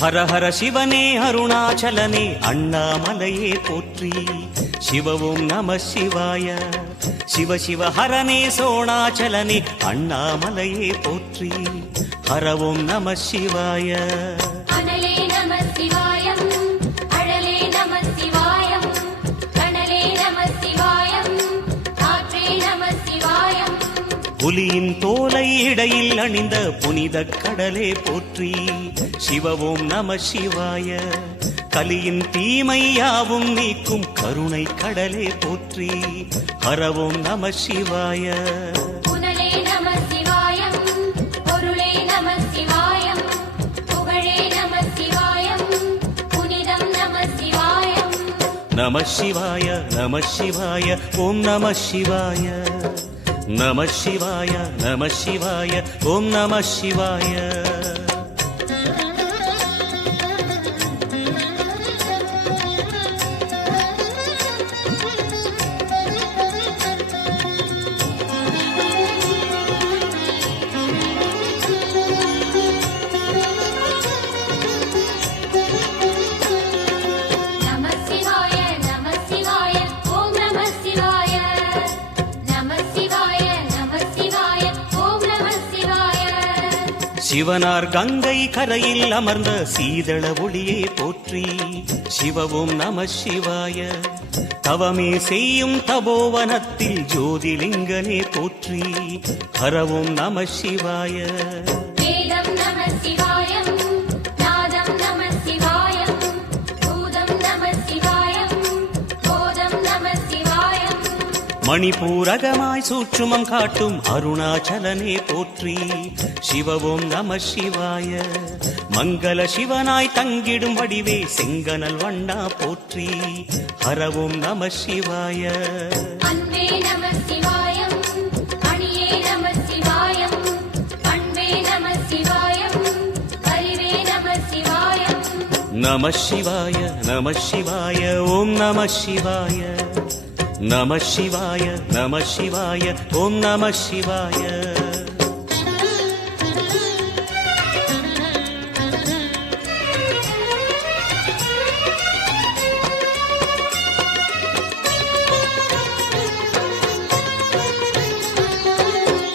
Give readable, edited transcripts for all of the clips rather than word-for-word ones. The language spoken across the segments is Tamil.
ஹர ஹர சிவனே அருணாச்சலனே அண்ணாமலையே போற்றி. சிவவும் நம சிவாய. சிவ சிவ ஹரனே சோணாச்சலனே அண்ணாமலையே போற்றி. ஹரவும் நம சிவாய. அனலே நம சிவாயம், அழலே நம சிவாயம், கனலே நம சிவாயம், காற்றே நம சிவாயம். புலியின் தோலை இடையில் அணிந்த புனித கடலே போற்றி. சிவவும் நம சிவாய. கலியின் தீமையாவும் நீக்கும் கருணை கடலே போற்றி. ஹரவும் நம சிவாய. புனலே நம சிவாயம், பொருளே நம சிவாயம், புகழே நம சிவாயம், புனிதம் நம சிவாயம். நம சிவாய நம சிவாய ஓம் நம சிவாய. நம சிவாய நம சிவாய ஓம் நம சிவாய. நம சிவாய நம சிவாய ஓம் நம சிவாய. நம சிவாய நம சிவாய ஓம் நம சிவாய. சிவனார் கங்கை கரையில் அமர்ந்த சீதள ஒளியே போற்றி. சிவவும் நம சிவாய. தவமே செய்யும் தபோவனத்தில் ஜோதிலிங்கனே போற்றி. ஹரவும் நம சிவாய. வேதம் நம சிவாயம், நாதம் நம சிவாயம், பூதம் நம சிவாயம், போதம் நம சிவாயம். மணிபூரகமாய் சூட்சுமம் காட்டும் அருணாச்சலனே போற்றி. சிவவும் நம சிவாய. மங்கள சிவனாய் தங்கிடும் வடிவே செங்கனல் வண்ணா போற்றி. ஹரவும் நம சிவாய. அன்பே நம சிவாயம், அணியே நம சிவாயம், பண்பே நம சிவாயம், அறிவே நம சிவாயம். நம சிவாய நம சிவாய ஓம் நம சிவாய. நம சிவாய நம சிவாய ஓம் நம சிவாய.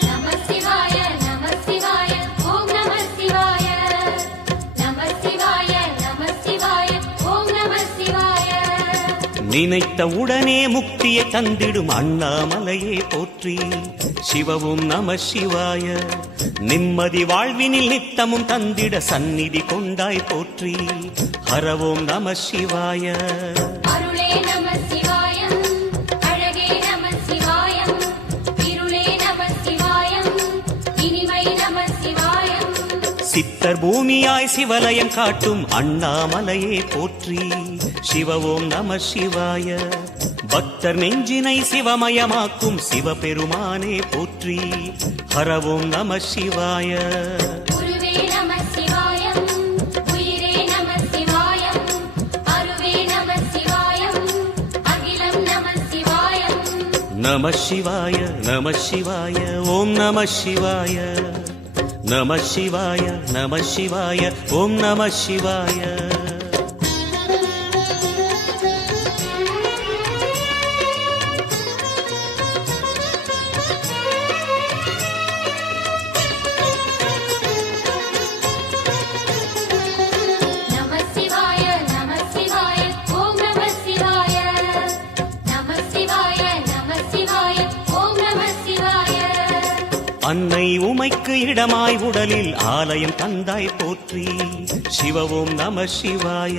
நம சிவாய நம சிவாய ஓம் நம சிவாய. நம சிவாய நம சிவாய ஓம் நம சிவாய. நினைத்த உடனே முக்தியை தந்திடும் அண்ணாமலையே போற்றி. சிவவும் நம சிவாய. நிம்மதி வாழ்வினில் நித்தமும் தந்திட சந்நிதி கொண்டாய் போற்றி. ஹரவோம் நம சிவாய. அருளே நம சிவாயம், அழகே நம சிவாயம், இருளே நம சிவாயம், இனிமை நம சிவாயம். சித்தர் பூமியாய் சிவலயம் காட்டும் அண்ணாமலையே போற்றி. சிவவோம் நம சிவாய. பக்தர் நெஞ்சினை சிவமயமாக்கும் சிவபெருமானே போற்றி. ஹரவோம் நம சிவாய. குருவே நம சிவாயம், உயிரே நம சிவாயம், அருவே நம சிவாயம், அகிலம் நம சிவாயம். நம சிவாய நம சிவாய ஓம் நம சிவாய. நம சிவாய நம சிவாய ஓம் நம சிவாய. நம சிவாய நம சிவாய ஓம் நம சிவாய. நம சிவாய நம சிவாய ஓம் நம சிவாய. அன்னை உமைக்கு இடமாய் உடலில் ஆலயம் தந்தாய் போற்றி. சிவவோம் நம சிவாய.